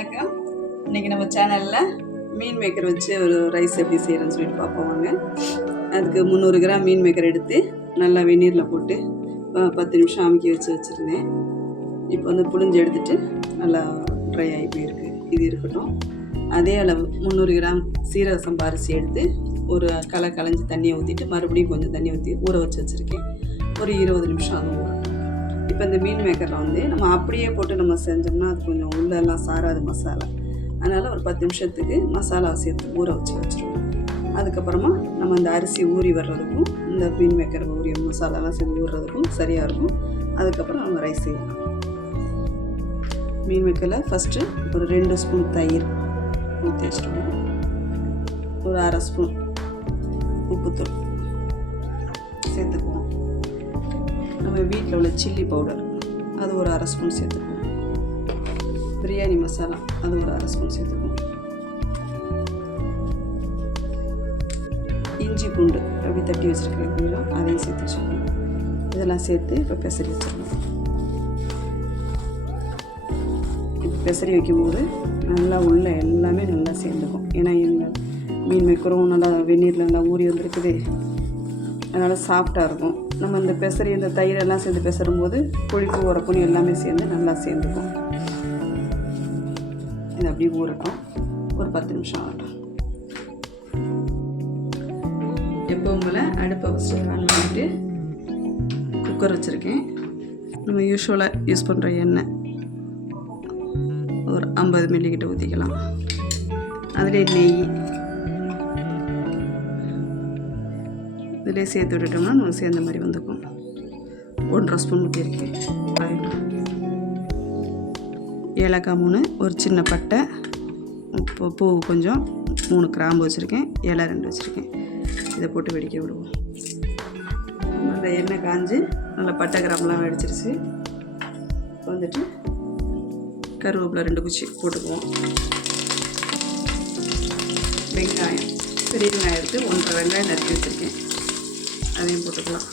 வணக்கம். இன்றைக்கி நம்ம சேனலில் மீன் மேக்கர் வச்சு ஒரு ரைஸ் எப்படி செய்கிறேன்னு சொல்லிட்டு பார்ப்போம் வாங்க. அதுக்கு 300 கிராம் மீன் மேக்கர் எடுத்து நல்லா வெந்நீரில் போட்டு 10 நிமிஷம் அமுக்கி வச்சுருந்தேன். இப்போ வந்து புழிஞ்சு எடுத்துகிட்டு நல்லா ட்ரை ஆகி போயிருக்கு. இது இருக்கட்டும். அதே அளவு 300 கிராம் சீரக சம்பா அரிசி எடுத்து ஒரு களைஞ்சி தண்ணியை ஊற்றிட்டு மறுபடியும் கொஞ்சம் தண்ணி ஊற்றி ஊற வச்சுருக்கேன். ஒரு 20 நிமிஷம் அது ஊறட்டும். இப்போ இந்த மீன் மேக்கரில் வந்து நம்ம அப்படியே போட்டு நம்ம செஞ்சோம்னா அது கொஞ்சம் உள்ளெல்லாம் சாராது மசாலா. அதனால் ஒரு 10 நிமிஷத்துக்கு மசாலா சேர்த்து ஊற வச்சுருவோம். அதுக்கப்புறமா நம்ம இந்த அரிசி ஊறி வர்றதுக்கும் இந்த மீன் மேக்கர் ஊறி மசாலாலாம் சேர்ந்து ஊறுறதுக்கும் சரியாக இருக்கும். அதுக்கப்புறம் நம்ம ரைஸ் செய்யலாம். மீன் மேக்கரில் ஃபஸ்ட்டு ஒரு 2 ஸ்பூன் தயிர் ஊற்றி வச்சுருவோம். ஒரு 1/2 ஸ்பூன் உப்புத்தூள் சேர்த்துக்குவோம். நம்ம வீட்டில் உள்ள சில்லி பவுடர் அது ஒரு 1/2 ஸ்பூன் சேர்த்துக்குவோம். பிரியாணி மசாலா அது ஒரு 1/2 ஸ்பூன் சேர்த்துக்குவோம். இஞ்சி பூண்டு அப்படி தட்டி வச்சுருக்கோம், அதையும் சேர்த்து வச்சுக்கணும். இதெல்லாம் சேர்த்து இப்போ பெசரி வச்சுக்கணும். இப்போ பெசரி வைக்கும்போது நல்லா உள்ள எல்லாமே நல்லா சேர்ந்துக்கும். ஏன்னா எங்கள் மீன் மேக்கரும் நல்லா வெந்நீரில் நல்லா ஊறி வந்துருக்குது. அதனால் சாஃப்டாக இருக்கும். நம்ம இந்த பெசரி இந்த தயிரெல்லாம் சேர்ந்து பெசரும்போது புளிப்பு உரப்புன்னு எல்லாமே சேர்ந்து நல்லா சேர்ந்துக்கும். இது அப்படியே ஊறட்டும். ஒரு 10 நிமிஷம் ஆகட்டும். எப்பவும் போல் அடுப்பை ஃபஸ்ட்டு ஆன் பண்ணிவிட்டு குக்கர் வச்சுருக்கேன். நம்ம யூஸ்வலாக யூஸ் பண்ணுற எண்ணெய் ஒரு 50 மில்லிக்கிட்ட ஊற்றிக்கலாம். அதிலே நெய் இதிலே சேர்த்து விட்டுட்டோம்னா நமக்கு சேர்ந்த மாதிரி வந்துக்கும். 1/2 ஸ்பூன் ஊற்றிருக்கேன். ஏலக்காய் 3, ஒரு சின்ன பட்டை, பூ கொஞ்சம், 3 கிராம்பு வச்சுருக்கேன், இலை 2 வச்சுருக்கேன். இதை போட்டு வெடிக்க விடுவோம். அந்த எண்ணெய் காஞ்சி நல்லா பட்டை கிராம்பெலாம் வெடிச்சிருச்சு. வந்துட்டு கருவேப்பிலை 2 குச்சி போட்டுக்குவோம். வெங்காயம் பெரிய வெங்காயம் எடுத்து 1.5 வெங்காயம் நறுக்கி வச்சுருக்கேன், அதையும் போட்டுக்கலாம்.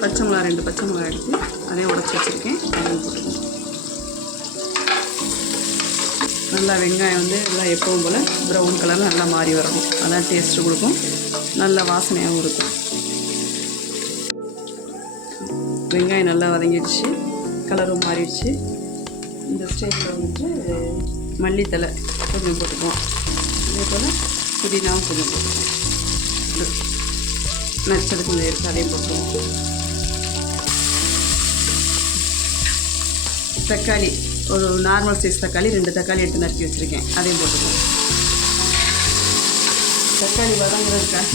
பச்சை மிளகா 2 பச்சை மிளகா எடுத்து அதையும் உடச்சி வச்சுருக்கேன், அதையும் போட்டுக்கலாம். நல்லா வெங்காயம் வந்து எல்லாம் எப்பவும் போல் ப்ரௌன் கலரில் நல்லா மாறி வரணும். அதான் டேஸ்ட்டு கொடுக்கும், நல்ல வாசனையாகவும் இருக்கும். வெங்காயம் நல்லா வதங்கிடுச்சு, கலரும் மாறிடுச்சு. இந்த ஸ்டேஜில் வந்துட்டு மல்லித்தலை கொஞ்சம் போட்டுக்குவோம். அதே போல் புதினாவும் கொஞ்சம் போட்டுக்குவோம். நச்சது கொஞ்சம் இருக்குது, அதையும் போட்டுருவோம். தக்காளி ஒரு நார்மல் சைஸ் தக்காளி 2 தக்காளி எடுத்து நறுக்கி வச்சுருக்கேன், அதையும் போட்டுக்குவோம். தக்காளி வதங்குறதுக்காக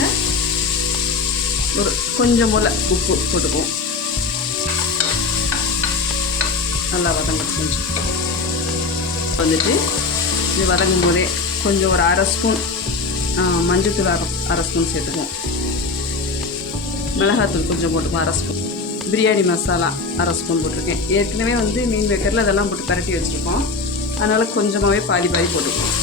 ஒரு கொஞ்சம் போல் உப்பு போட்டுக்குவோம். நல்லா வதங்கும். கொஞ்சம் வந்துட்டு இது வதங்கும் போதே கொஞ்சம் ஒரு 1/2 ஸ்பூன் மஞ்சள்தூள் 1/2 ஸ்பூன் சேர்த்துக்குவோம். மிளகாத்தூள் கொஞ்சம் போட்டுக்குவோம் 1/2 ஸ்பூன். பிரியாணி மசாலா 1/2 ஸ்பூன் போட்டிருக்கேன். ஏற்கனவே வந்து மீன் மேக்கரில் அதெல்லாம் போட்டு பரட்டி வச்சுருக்கோம். அதனால் கொஞ்சமாகவே பாதி போட்டுக்குவோம்.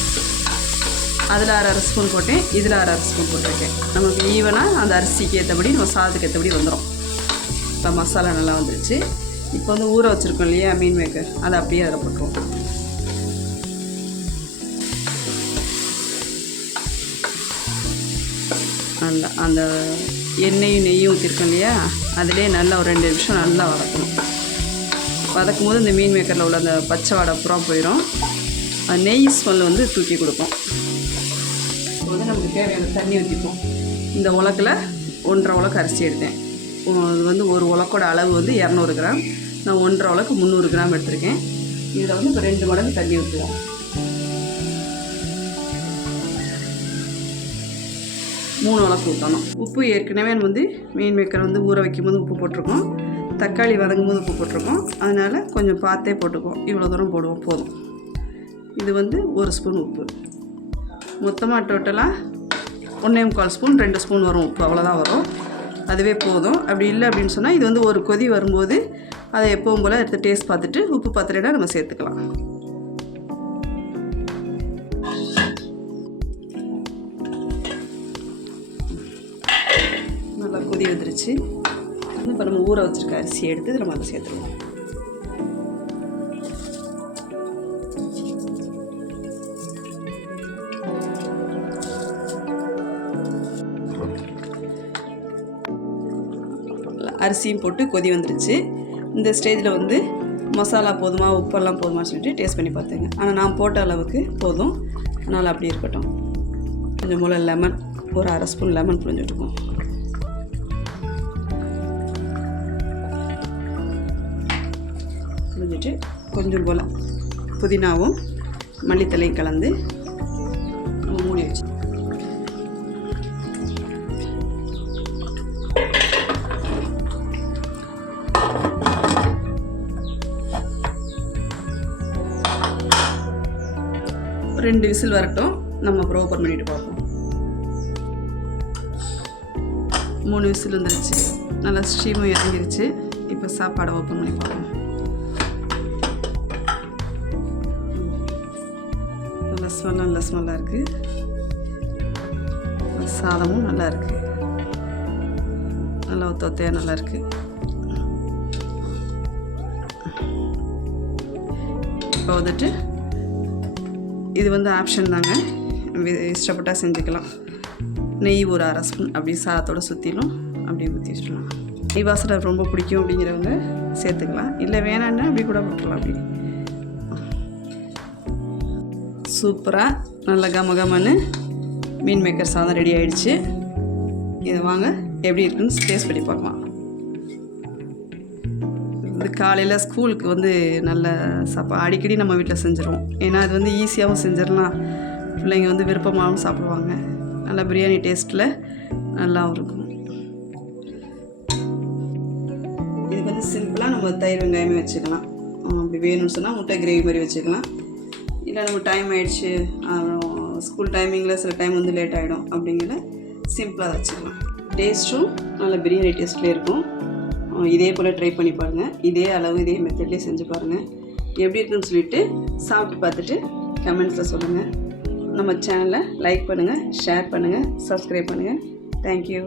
அதில் 1/2 ஸ்பூன் போட்டேன், இதில் 1/2 ஸ்பூன் போட்டிருக்கேன். நமக்கு ஈவனாக அந்த அரிசிக்கு ஏற்றபடி நம்ம சாதத்துக்கு ஏற்றபடி வந்துடும். இப்போ மசாலா நல்லா வந்துருச்சு. இப்போ வந்து ஊற வச்சுருக்கோம் இல்லையா மீன் மேக்கர், அதை அப்படியே அதில் போட்டுருவோம். நல்லா அந்த எண்ணெயும் நெய்யும் ஊற்றிருக்கோம் இல்லையா, அதிலே நல்லா ஒரு 2 நிமிஷம் நல்லா வதக்கணும். வதக்கும் போது இந்த மீன் மேக்கரில் உள்ள அந்த பச்சை வாடை அப்புறம் போயிடும். அந்த நெய் ஸ்மெல் வந்து தூக்கி கொடுக்கும். இப்போ வந்து நமக்கு தேவையான தண்ணி ஊற்றிப்போம். இந்த உலக்கில் 1.5 உலக்கு அரிசி எடுத்தேன். இது வந்து ஒரு உலக்கோட அளவு வந்து 200 கிராம். நான் 1.5 உலக்கு 300 கிராம் எடுத்திருக்கேன். இதில் வந்து இப்போ 2 மடங்கு தண்ணி ஊற்றுவோம். 3 உலக்கு ஊற்றணும். உப்பு ஏற்கனவே வந்து மீன் மேக்கர் வந்து ஊற வைக்கும்போது உப்பு போட்டிருக்கோம், தக்காளி வதங்கும் போது உப்பு போட்டிருக்கோம். அதனால் கொஞ்சம் பார்த்தே போட்டுக்குவோம். இவ்வளோ தூரம் போடுவோம் போதும். இது வந்து 1 ஸ்பூன் உப்பு. மொத்தமாக டோட்டலாக 1.25 ஸ்பூன் 2 ஸ்பூன் வரும் உப்பு, அவ்வளோதான் வரும். அதுவே போதும். அப்படி இல்லை அப்படின்னு சொன்னால் இது வந்து ஒரு கொதி வரும்போது அதை எப்பவும் போல் எடுத்து டேஸ்ட் பார்த்துட்டு உப்பு பத்தலைன்னா நம்ம சேர்த்துக்கலாம். நல்லா கொதி வந்துருச்சு. இப்போ நம்ம ஊற வச்சுருக்க அரிசி எடுத்து நம்ம அதை சேர்த்துருவோம். அரிசியும் போட்டு கொதி வந்துருச்சு. இந்த ஸ்டேஜில் வந்து மசாலா போதுமா உப்பெல்லாம் போதுமான்னு சொல்லிட்டு டேஸ்ட் பண்ணி பார்த்துங்க. ஆனால் நான் போட்ட அளவுக்கு போதும், அதனால் அப்படி இருக்கட்டும். கொஞ்சம் போல் லெமன், ஒரு 1/2 ஸ்பூன் லெமன் புழிஞ்சுட்டுருக்கோம். புழிஞ்சிட்டு கொஞ்சம் போல் புதினாவும் மல்லித்தலையும் கலந்து மூடி வச்சு ரெண்டு விசில் வரட்டும். நம்ம அப்புறம் ஓப்பன் பண்ணிட்டு பார்ப்போம். 3 விசில் வந்துருச்சு. நல்லா ஸ்டீமும் இறங்கிருச்சு. இப்போ சாப்பாடை ஓப்பன் பண்ணி பார்ப்போம். நல்ல ஸ்மெல்லாக இருக்குது. சாதமும் நல்லா இருக்குது. நல்லா ஒத்தையாக நல்லா இருக்குது. இப்போ வந்துட்டு இது வந்து ஆப்ஷன் தாங்க, இஷ்டப்பட்டா செஞ்சுக்கலாம். நெய் ஒரு 1/2 ஸ்பூன் அப்படி சாதத்தோடு சுற்றிலும் அப்படியே ஊற்றி வச்சுக்கலாம். நெய் வாசனை ரொம்ப பிடிக்கும் அப்படிங்கிறவங்க சேர்த்துக்கலாம், இல்லை வேணான்னா அப்படி கூட போட்டுக்கலாம். அப்படி சூப்பராக நல்ல கமகமன்னு மீன் மேக்கர் சாதம் ரெடி ஆகிடுச்சு. இது வாங்க எப்படி இருக்குன்னு டேஸ்ட் பண்ணி பார்க்கலாம். இது காலையில் ஸ்கூலுக்கு வந்து நல்ல அடிக்கடி நம்ம வீட்டில் செஞ்சுருவோம். ஏன்னா அது வந்து ஈஸியாகவும் செஞ்சிடலாம், பிள்ளைங்க வந்து விருப்பமாகவும் சாப்பிடுவாங்க. நல்லா பிரியாணி டேஸ்ட்டில் நல்லாவும் இருக்கும். இதுக்கு வந்து சிம்பிளாக நம்ம தயிர் வெங்காயமே வச்சுக்கலாம். அப்படி வேணும்னு சொன்னால் முட்டை கிரேவி மாதிரி வச்சுக்கலாம். இல்லை நம்ம டைம் ஆகிடுச்சு, ஸ்கூல் டைமிங்கில் சில டைம் வந்து லேட் ஆகிடும் அப்படிங்கிற சிம்பிளாக வச்சுக்கலாம். டேஸ்ட்டும் நல்ல பிரியாணி டேஸ்ட்லேயே இருக்கும். இதே போல் ட்ரை பண்ணி பாருங்கள். இதே அளவு இதே மெத்தட்லேயே செஞ்சு பாருங்கள். எப்படி இருக்குன்னு சொல்லிவிட்டு சாப்பிட்டு பார்த்துட்டு கமெண்ட்ஸில் சொல்லுங்கள். நம்ம சேனலை லைக் பண்ணுங்கள், ஷேர் பண்ணுங்கள், சப்ஸ்கிரைப் பண்ணுங்கள். தேங்க்யூ.